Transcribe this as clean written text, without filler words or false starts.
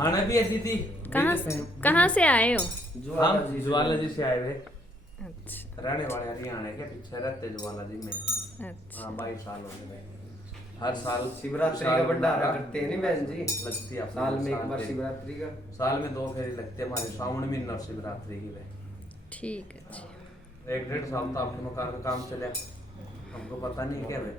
आना भी है थी। कहाँ से आए हो? हम ज्वाला जी से आए हुए। अच्छा रहने वाले हरियाणा के, पीछे रहते ज्वाला जी में। अच्छा। हाँ 22 साल हो गए। हर साल शिवरात्रि का भंडारा करते हैं नहीं बहन जी? लगती है साल में एक बार शिवरात्रि का। साल में 2 फेरी लगते हैं हमारे, श्रावण महीना और शिवरात्रि की। ठीक है जी। 1-1.5 साल तो आपके मकान का काम चला, हमको पता नहीं क्या है।